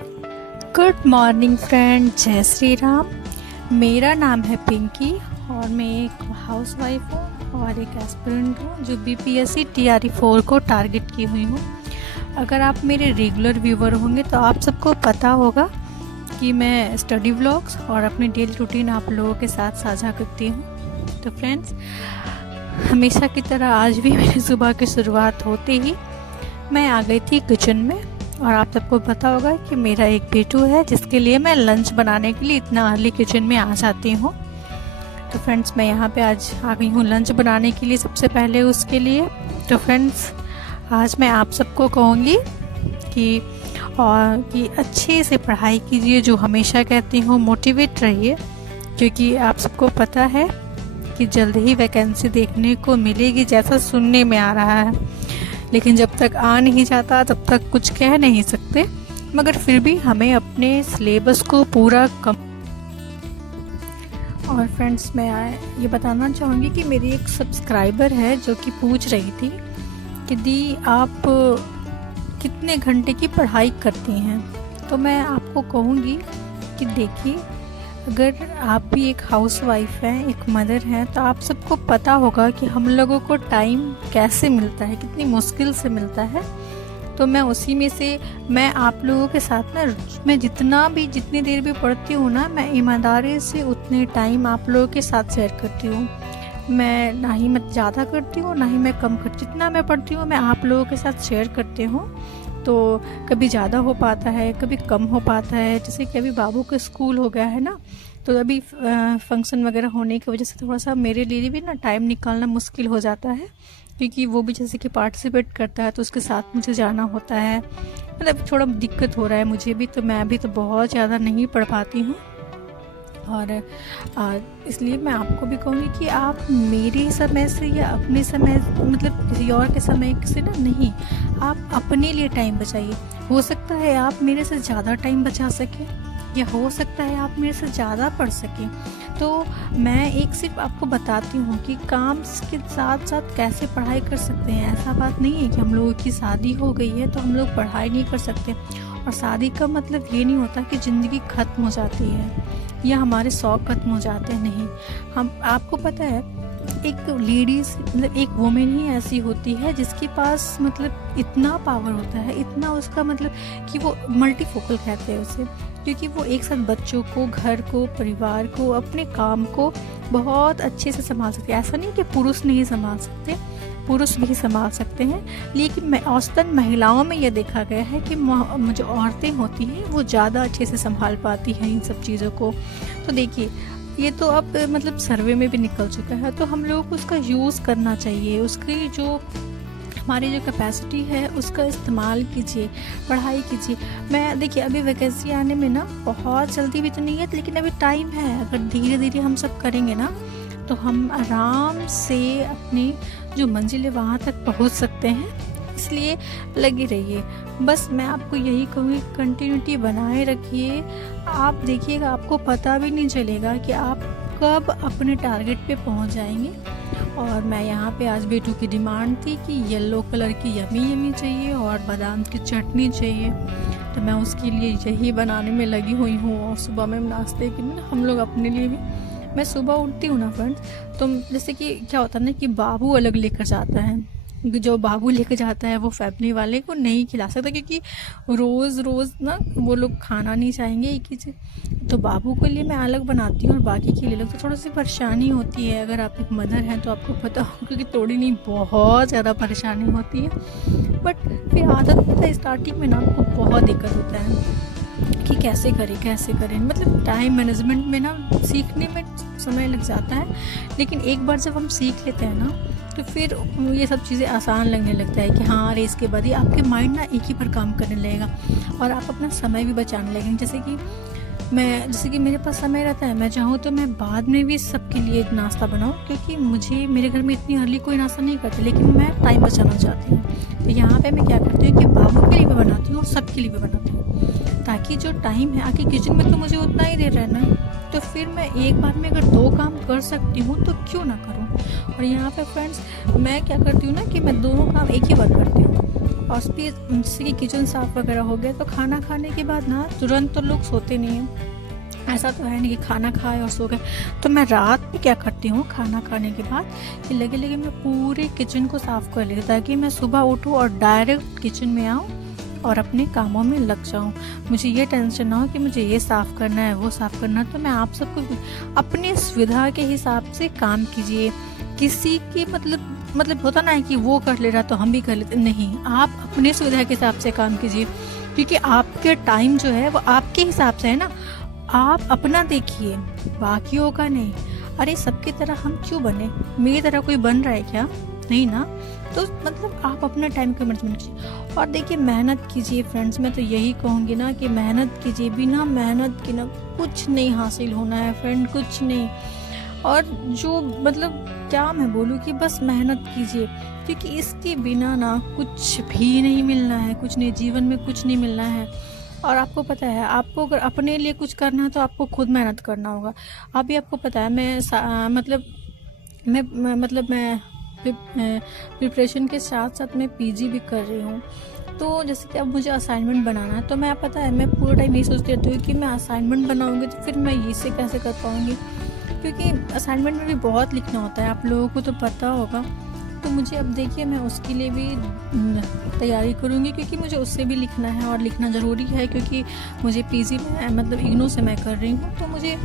Good morning friend, जय श्री राम। मेरा नाम है पिंकी और मैं एक हाउसवाइफ हूँ और एक एस्पिरेंट हूँ जो बीपीएससी टीआरई 4 को टारगेट की हुई हूँ। अगर आप मेरे रेगुलर व्यूवर होंगे तो आप सबको पता होगा कि मैं स्टडी व्लॉग्स और अपनी डेली रूटीन आप लोगों के साथ साझा करती हूँ। तो फ्रेंड्स, हमेशा की तरह आज भी मेरी सुबह की शुरुआत होते ही मैं आ गई थी किचन में। और आप सबको पता होगा कि मेरा एक बेटू है जिसके लिए मैं लंच बनाने के लिए इतना अर्ली किचन में आ जाती हूँ। तो फ्रेंड्स, मैं यहाँ पे आज आ गई हूँ लंच बनाने के लिए सबसे पहले उसके लिए। तो फ्रेंड्स, आज मैं आप सबको कहूँगी कि अच्छे से पढ़ाई कीजिए, जो हमेशा कहती हूँ मोटिवेट रहिए, क्योंकि आप सबको पता है कि जल्द ही वैकेंसी देखने को मिलेगी जैसा सुनने में आ रहा है। लेकिन जब तक आ नहीं जाता तब तक कुछ कह नहीं सकते, मगर फिर भी हमें अपने सिलेबस को पूरा कम। और फ्रेंड्स, मैं ये बताना चाहूँगी कि मेरी एक सब्सक्राइबर है जो कि पूछ रही थी कि दी आप कितने घंटे की पढ़ाई करती हैं। तो मैं आपको कहूँगी कि देखिए, अगर आप भी एक हाउसवाइफ हैं, एक मदर हैं, तो आप सबको पता होगा कि हम लोगों को टाइम कैसे मिलता है, कितनी मुश्किल से मिलता है। तो मैं उसी में से मैं आप लोगों के साथ ना, मैं जितनी देर भी पढ़ती हूँ ना, मैं ईमानदारी से उतने टाइम आप लोगों के साथ शेयर करती हूँ। मैं ना ही मैं ज़्यादा करती हूँ ना ही मैं कम करती, जितना मैं पढ़ती हूँ मैं आप लोगों के साथ शेयर करती हूँ। तो कभी ज़्यादा हो पाता है, कभी कम हो पाता है। जैसे कि अभी बाबू का स्कूल हो गया है ना, तो अभी फंक्शन वगैरह होने की वजह से थोड़ा सा मेरे लिए भी ना टाइम निकालना मुश्किल हो जाता है, क्योंकि वो भी जैसे कि पार्टिसिपेट करता है तो उसके साथ मुझे जाना होता है। मतलब थोड़ा दिक्कत हो रहा है मुझे भी, तो मैं अभी तो बहुत ज़्यादा नहीं पढ़ पाती हूँ। और इसलिए मैं आपको भी कहूँगी कि आप मेरे समय से या अपने समय, मतलब किसी और के समय से ना नहीं, आप अपने लिए टाइम बचाइए। हो सकता है आप मेरे से ज़्यादा टाइम बचा सकें, या हो सकता है आप मेरे से ज़्यादा पढ़ सकें। तो मैं एक सिर्फ आपको बताती हूँ कि काम के साथ साथ कैसे पढ़ाई कर सकते हैं। ऐसा बात नहीं है कि हम लोगों की शादी हो गई है तो हम लोग पढ़ाई नहीं कर सकते। और शादी का मतलब ये नहीं होता कि ज़िंदगी ख़त्म हो जाती है या हमारे शौक़ खत्म हो जाते हैं। नहीं, हम आपको पता है, एक लेडीज़ मतलब एक वुमेन ही ऐसी होती है जिसके पास मतलब इतना पावर होता है, इतना उसका मतलब कि वो मल्टीफोकल कहते हैं उसे, क्योंकि वो एक साथ बच्चों को, घर को, परिवार को, अपने काम को बहुत अच्छे से संभाल सकती है। ऐसा नहीं कि पुरुष नहीं संभाल सकते, पुरुष भी संभाल सकते हैं, लेकिन औसतन महिलाओं में यह देखा गया है कि जो औरतें होती हैं वो ज़्यादा अच्छे से संभाल पाती हैं इन सब चीज़ों को। तो देखिए, ये तो अब मतलब सर्वे में भी निकल चुका है, तो हम लोगों को उसका यूज़ करना चाहिए। उसकी जो हमारी जो कैपेसिटी है उसका इस्तेमाल कीजिए, पढ़ाई कीजिए। मैं देखिए, अभी वैकेंसी आने में ना बहुत जल्दी भी तो नहीं है, लेकिन अभी टाइम है। अगर धीरे धीरे हम सब करेंगे ना तो हम आराम से अपनी जो मंजिल है वहाँ तक पहुँच सकते हैं। इसलिए लगी रहिए। बस मैं आपको यही कहूँगी, कंटिन्यूटी बनाए रखिए। आप देखिएगा, आपको पता भी नहीं चलेगा कि आप कब अपने टारगेट पे पहुँच जाएंगे। और मैं यहाँ पे आज बेटू की डिमांड थी कि येलो कलर की यमी यमी चाहिए और बादाम की चटनी चाहिए, तो मैं उसके लिए यही बनाने में लगी हुई हूँ। और सुबह में नाश्ते के लिए हम लोग अपने लिए भी, मैं सुबह उठती हूँ ना फ्रेंड्स, तो जैसे कि क्या होता है ना कि बाबू अलग लेकर जाता है, जो बाबू लेकर जाता है वो फैमिली वाले को नहीं खिला सकता, क्योंकि रोज़ रोज़ ना वो लोग खाना नहीं चाहेंगे एक ही चीज़। तो बाबू के लिए मैं अलग बनाती हूँ और बाकी के लिए अलग। तो थोड़ी सी परेशानी होती है, अगर आप एक मदर हैं तो आपको पता हो, क्योंकि थोड़ी नहीं बहुत ज़्यादा परेशानी होती है। बट फिर आदत पता है, स्टार्टिंग में ना आपको बहुत दिक्कत होता है कि कैसे करें, मतलब टाइम मैनेजमेंट में ना सीखने में समय लग जाता है। लेकिन एक बार जब हम सीख लेते हैं ना तो फिर ये सब चीज़ें आसान लगने लगता है कि हाँ, रेस के बाद ही आपके माइंड ना एक ही पर काम करने लगेगा और आप अपना समय भी बचाने लगेंगे। जैसे कि मेरे पास समय रहता है, मैं चाहूँ तो मैं बाद में भी सबके लिए नाश्ता बनाऊँ, क्योंकि मेरे घर में इतनी अर्ली कोई नाश्ता नहीं करते, लेकिन मैं टाइम बचाना चाहती हूँ। तो यहाँ पे मैं क्या करती हूँ कि बाबू के लिए भी बनाती हूँ और सबके लिए भी बनाती हूँ, ताकि जो टाइम है आके किचन में तो मुझे उतना ही देर रहना है, तो फिर मैं एक बार में अगर 2 काम कर सकती हूँ तो क्यों ना करूँ। और यहाँ पे फ्रेंड्स, मैं क्या करती हूँ ना कि मैं दोनों काम एक ही बार करती हूँ। और फिर जैसे कि किचन साफ़ वगैरह हो गया, तो खाना खाने के बाद ना तुरंत तो लोग सोते नहीं हैं। ऐसा तो है नहीं कि खाना खाए और सो गए। तो मैं रात में क्या करती हूँ खाना खाने के बाद कि लगे लगे मैं पूरे किचन को साफ़ कर लेती हूँ, ताकि मैं सुबह उठूँ और डायरेक्ट किचन में आऊँ और अपने कामों में लग जाऊँ। मुझे ये टेंशन ना हो कि मुझे ये साफ़ करना है, वो साफ़ करना है। तो मैं आप सबको अपनी सुविधा के हिसाब से काम कीजिए। किसी की मतलब होता ना है कि वो कर ले रहा तो हम भी कर लेते, नहीं, आप अपनी सुविधा के हिसाब से काम कीजिए, क्योंकि आपके टाइम जो है वो आपके हिसाब से है ना। आप अपना देखिए, बाकियों का नहीं। अरे सबकी तरह हम क्यों बने? मेरी तरह कोई बन रहा है क्या? नहीं ना। तो मतलब आप अपना टाइम का मैनेजमेंट कीजिए और देखिए मेहनत कीजिए फ्रेंड्स। मैं तो यही कहूँगी ना कि मेहनत कीजिए, बिना मेहनत के ना कुछ नहीं हासिल होना है फ्रेंड, कुछ नहीं। और जो मतलब क्या मैं बोलूँ कि बस मेहनत कीजिए, क्योंकि इसके बिना ना कुछ भी नहीं मिलना है, कुछ नहीं, जीवन में कुछ नहीं मिलना है। और आपको पता है, आपको अगर अपने लिए कुछ करना है तो आपको खुद मेहनत करना होगा। अभी आपको पता है मैं प्रिपरेशन के साथ साथ मैं पीजी भी कर रही हूँ। तो जैसे कि अब मुझे असाइनमेंट बनाना है, तो मैं पता है मैं पूरा टाइम यही सोचती रहती हूँ कि मैं असाइनमेंट बनाऊँगी तो फिर मैं इसे कैसे कर पाऊँगी, क्योंकि असाइनमेंट में भी बहुत लिखना होता है, आप लोगों को तो पता होगा। तो मुझे अब देखिए मैं उसके लिए भी तैयारी करूँगी, क्योंकि मुझे उससे भी लिखना है और लिखना ज़रूरी है, क्योंकि मुझे पीजी में मतलब इग्नू से मैं कर रही हूँ, तो मुझे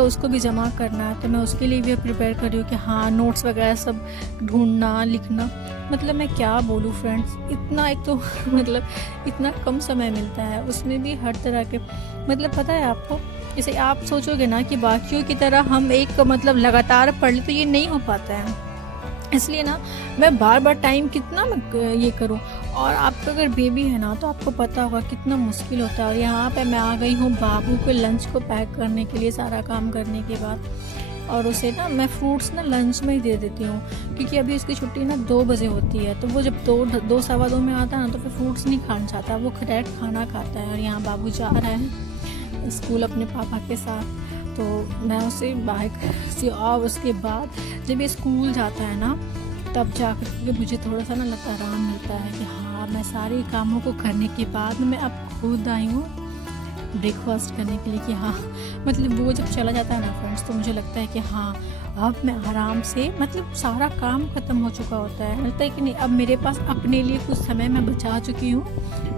उसको भी जमा करना है। तो मैं उसके लिए भी प्रिपेयर कर रही हूँ कि हाँ, नोट्स वगैरह सब ढूंढना, लिखना। मतलब मैं क्या बोलूँ फ्रेंड्स, इतना एक तो मतलब इतना कम समय मिलता है, उसमें भी हर तरह के मतलब पता है आपको, जैसे आप सोचोगे ना कि बाकियों की तरह हम एक मतलब लगातार पढ़ ले, तो ये नहीं हो पाता है। इसलिए ना मैं बार बार टाइम कितना मैं ये करूं। और आपका अगर बेबी है ना तो आपको पता होगा कितना मुश्किल होता है। और यहाँ पे मैं आ गई हूँ बाबू के लंच को पैक करने के लिए, सारा काम करने के बाद। और उसे ना मैं फ्रूट्स ना लंच में ही दे देती हूँ, क्योंकि अभी उसकी छुट्टी ना 2 बजे होती है। तो वो जब 2 सवा 2 में आता है ना तो फिर फ्रूट्स नहीं खाना चाहता, वो डायरेक्ट खाना खाता है। और यहाँ बाबू जा रहा है स्कूल अपने पापा के साथ, तो मैं उसे बाइक से, और उसके बाद जब ये स्कूल जाता है ना तब जाकर के मुझे थोड़ा सा ना लगता आराम मिलता है कि हाँ, मैं सारे कामों को करने के बाद मैं अब खुद आई हूँ ब्रेकफास्ट करने के लिए कि हाँ, मतलब वो जब चला जाता है ना फ्रेंड्स, तो मुझे लगता है कि हाँ, अब मैं आराम से मतलब सारा काम ख़त्म हो चुका होता है। लगता है कि नहीं, अब मेरे पास अपने लिए कुछ समय मैं बचा चुकी हूँ,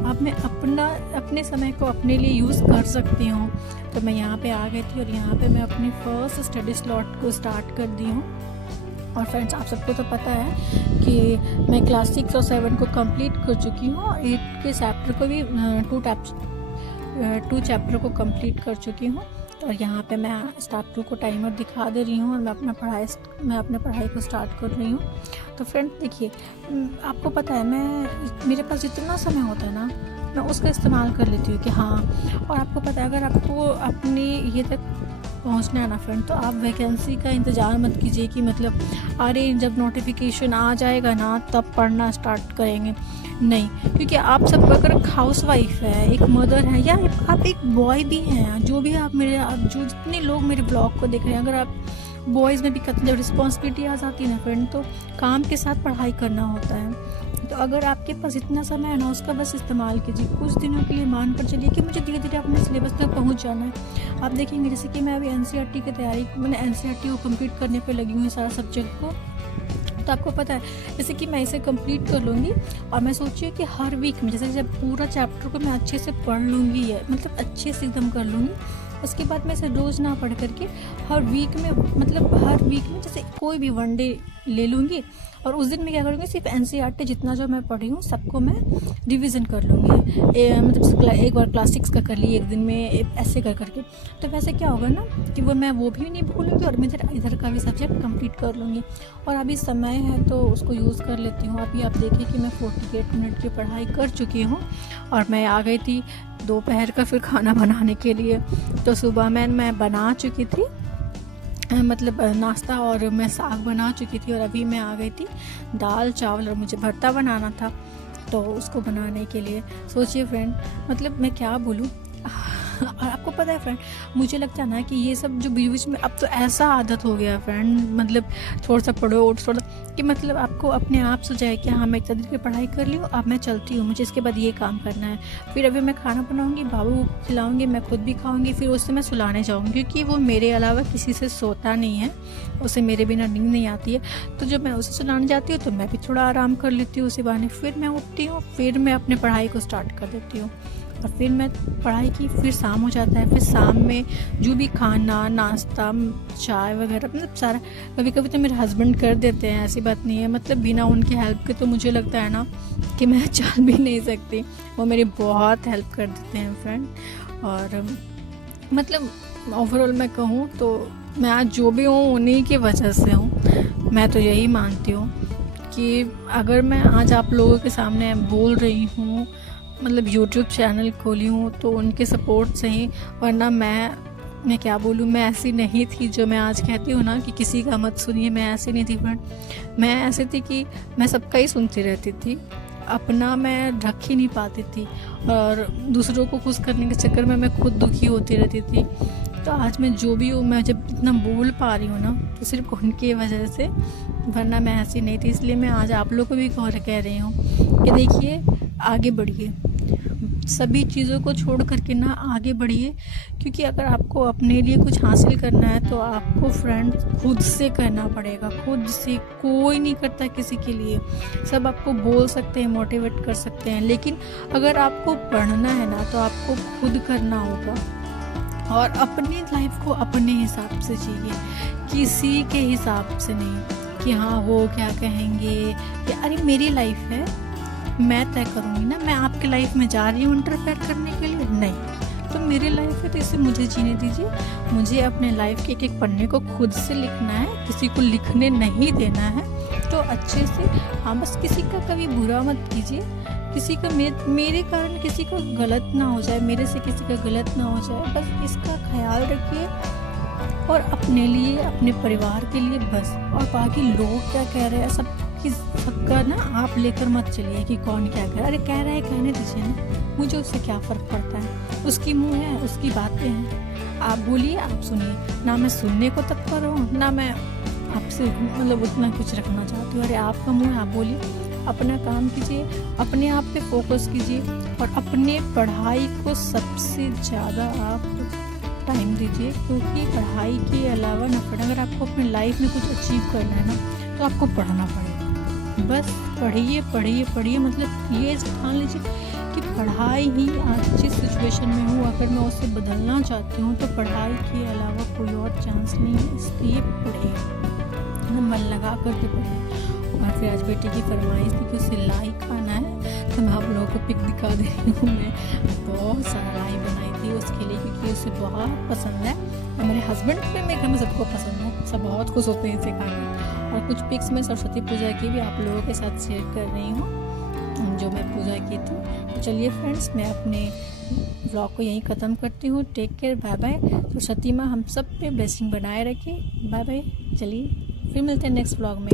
अब मैं अपने समय को अपने लिए यूज़ कर सकती हूँ। तो मैं यहाँ पे आ गई थी और यहाँ पे मैं अपनी फर्स्ट स्टडी स्लॉट को स्टार्ट कर दी हूँ। और फ्रेंड्स आप सबको तो पता है कि मैं क्लास 6 और 7 को कंप्लीट कर चुकी हूँ और 8 के चैप्टर को भी 2 चैप्टर को कंप्लीट कर चुकी हूँ। और यहाँ पे मैं स्टार्ट 2 को टाइमर दिखा दे रही हूँ और मैं अपने पढ़ाई को स्टार्ट कर रही हूँ। तो फ्रेंड्स देखिए, आपको पता है मेरे पास जितना समय होता है ना मैं उसका इस्तेमाल कर लेती हूँ कि हाँ। और आपको पता है, अगर आपको अपनी ये तक पहुंचना है ना फ्रेंड, तो आप वैकेंसी का इंतज़ार मत कीजिए कि मतलब अरे जब नोटिफिकेशन आ जाएगा ना तब पढ़ना स्टार्ट करेंगे। नहीं, क्योंकि आप सब अगर हाउस वाइफ है, एक मदर है, या आप एक बॉय भी हैं, जो भी आप जो जितने लोग मेरे ब्लॉग को देख रहे हैं, अगर आप बॉयज़ में भी जब रिस्पॉन्सिबिलिटी आ जाती है ना फ्रेंड, तो काम के साथ पढ़ाई करना होता है। तो अगर आपके पास इतना समय है ना, उसका बस इस्तेमाल कीजिए। कुछ दिनों के लिए मान कर चलिए कि मुझे धीरे धीरे अपने सिलेबस तक पहुंच जाना है। आप देखेंगे जैसे कि मैं अभी एनसीईआरटी की तैयारी, मैंने एनसीईआरटी को कंप्लीट करने पे लगी हुई सारा सब्जेक्ट को। तो आपको पता है जैसे कि मैं इसे कंप्लीट कर लूँगी और मैं सोची कि हर वीक में जैसे जब पूरा चैप्टर को मैं अच्छे से पढ़ लूँगी, है मतलब अच्छे से एकदम कर लूँगी, उसके बाद मैं इसे रोज़ ना पढ़ करके हर वीक में जैसे कोई भी 1 डे ले लूँगी। और उस दिन मैं क्या करूँगी, सिर्फ एनसीईआरटी जितना जो मैं पढ़ी हूँ सबको मैं रिवीजन कर लूँगी। मतलब एक बार क्लास 6 का कर ली एक दिन में, ऐसे कर करके। तो वैसे क्या होगा ना कि वो भी नहीं भूलूँगी और मैं इधर का भी सब्जेक्ट कंप्लीट कर लूँगी। और अभी समय है तो उसको यूज़ कर लेती हूँ। अभी आप देखिए कि मैं 48 मिनट की पढ़ाई कर चुकी हूँ और मैं आ गई थी दोपहर का फिर खाना बनाने के लिए। तो सुबह मैं बना चुकी थी मतलब नाश्ता, और मैं साग बना चुकी थी। और अभी मैं आ गई थी दाल चावल, और मुझे भरता बनाना था तो उसको बनाने के लिए। सोचिए फ्रेंड, मतलब मैं क्या बोलूँ, और आपको पता है फ्रेंड, मुझे लगता है ना कि ये सब जो बीच में अब तो ऐसा आदत हो गया फ्रेंड, मतलब थोड़ा सा पढ़ो थोड़ा, कि मतलब आपको अपने आप से जाए कि हाँ मैं इतना देर की पढ़ाई कर ली हूँ, अब मैं चलती हूँ, मुझे इसके बाद ये काम करना है, फिर अभी मैं खाना बनाऊँगी, बाबू को खिलाऊँगी, मैं खुद भी खाऊँगी, फिर उससे मैं सुलाने जाऊँगी, क्योंकि वो मेरे अलावा किसी से सोता नहीं है, उसे मेरे बिना नींद नहीं आती है। तो जब मैं उसे सुलाने जाती हूँ तो मैं भी थोड़ा आराम कर लेती हूँ उसी बहाने, फिर मैं उठती हूँ, फिर मैं अपने पढ़ाई को स्टार्ट कर देती हूँ, और फिर मैं पढ़ाई की, फिर शाम हो जाता है, फिर शाम में जो भी खाना नाश्ता चाय वगैरह मतलब सारा, कभी कभी तो मेरे हस्बैंड कर देते हैं, ऐसी बात नहीं है, मतलब बिना उनकी हेल्प के तो मुझे लगता है ना कि मैं चल भी नहीं सकती, वो मेरी बहुत हेल्प कर देते हैं फ्रेंड। और मतलब ओवरऑल मैं कहूँ तो मैं आज जो भी हूँ उन्हीं की वजह से हूँ। मैं तो यही मानती हूँ कि अगर मैं आज आप लोगों के सामने बोल रही हूँ, मतलब यूट्यूब चैनल खोली हूँ, तो उनके सपोर्ट से ही, वरना मैं क्या बोलूँ, मैं ऐसी नहीं थी जो मैं आज कहती हूँ ना कि किसी का मत सुनिए, मैं ऐसी नहीं थी फ्रेंड। मैं ऐसी थी कि मैं सबका ही सुनती रहती थी, अपना मैं ढक ही नहीं पाती थी, और दूसरों को खुश करने के चक्कर में मैं खुद दुखी होती रहती थी। तो आज मैं जो भी हूँ, मैं जब इतना बोल पा रही हूँ ना, तो सिर्फ उनकी वजह से, वरना मैं ऐसी नहीं थी। इसलिए मैं आज आप लोग को भी कह रही हूँ कि देखिए, आगे बढ़िए, सभी चीज़ों को छोड़ करके ना आगे बढ़िए, क्योंकि अगर आपको अपने लिए कुछ हासिल करना है तो आपको फ्रेंड खुद से करना पड़ेगा, खुद से। कोई नहीं करता किसी के लिए, सब आपको बोल सकते हैं, मोटिवेट कर सकते हैं, लेकिन अगर आपको पढ़ना है ना तो आपको खुद करना होगा, और अपनी लाइफ को अपने हिसाब से जिए, किसी के हिसाब से नहीं कि हाँ वो क्या कहेंगे, कि अरे मेरी लाइफ है, मैं तय करूँगी ना, मैं आपकी लाइफ में जा रही हूँ इंटरफेयर करने के लिए, नहीं। तो मेरी लाइफ है तो इसे मुझे जीने दीजिए, मुझे अपने लाइफ के एक पन्ने को खुद से लिखना है, किसी को लिखने नहीं देना है। तो अच्छे से, हाँ बस किसी का कभी बुरा मत कीजिए, किसी का मेरे कारण किसी को गलत ना हो जाए, मेरे से किसी का गलत ना हो जाए, बस इसका ख्याल रखिए, और अपने लिए, अपने परिवार के लिए बस। और बाकी लोग क्या कह रहे हैं सबका ना आप लेकर मत चलिए कि कौन क्या कह रहा है, अरे कह रहा है कहने दीजिए ना, मुझे उससे क्या फ़र्क पड़ता है, उसकी मुंह है, उसकी बातें हैं, आप बोलिए, आप सुनिए, ना मैं सुनने को तत्पर हूँ, ना मैं आपसे मतलब उतना कुछ रखना चाहती हूँ। अरे आपका मुंह है, आप बोलिए, अपना काम कीजिए, अपने आप पे फोकस कीजिए, और अपने पढ़ाई को सबसे ज़्यादा आप टाइम दीजिए, क्योंकि पढ़ाई के अलावा ना पढ़े, अगर आपको अपनी लाइफ में कुछ अचीव करना है ना तो आपको पढ़ना पड़ेगा। बस पढ़िए पढ़िए पढ़िए, मतलब ये ठान लीजिए कि पढ़ाई ही आज जिस सिचुएशन में हूँ, अगर मैं उसे बदलना चाहती हूँ तो पढ़ाई के अलावा कोई और चांस नहीं है, इसलिए पढ़िए, मन लगा करके पढ़िए। और फिर आज बेटे की फरमाइश थी कि उसे लाई खाना है, तो मैं आप लोगों को पिक दिखा दे रही हूँ। मैं बहुत सारा लाई बनाई थी उसके लिए, क्योंकि उसे बहुत पसंद है, और मेरे हस्बैंड पे मेरे घर में सबको पसंद है, सब बहुत खुश होते हैं इसे खाकर। और कुछ पिक्स में सरस्वती पूजा की भी आप लोगों के साथ शेयर कर रही हूँ, जो मैं पूजा की थी। तो चलिए फ्रेंड्स, मैं अपने व्लॉग को यहीं ख़त्म करती हूँ। Take care, bye bye. Saraswati माँ हम सब पे ब्लेसिंग बनाए रखे, बाय बाय। चलिए फिर मिलते हैं नेक्स्ट व्लॉग में।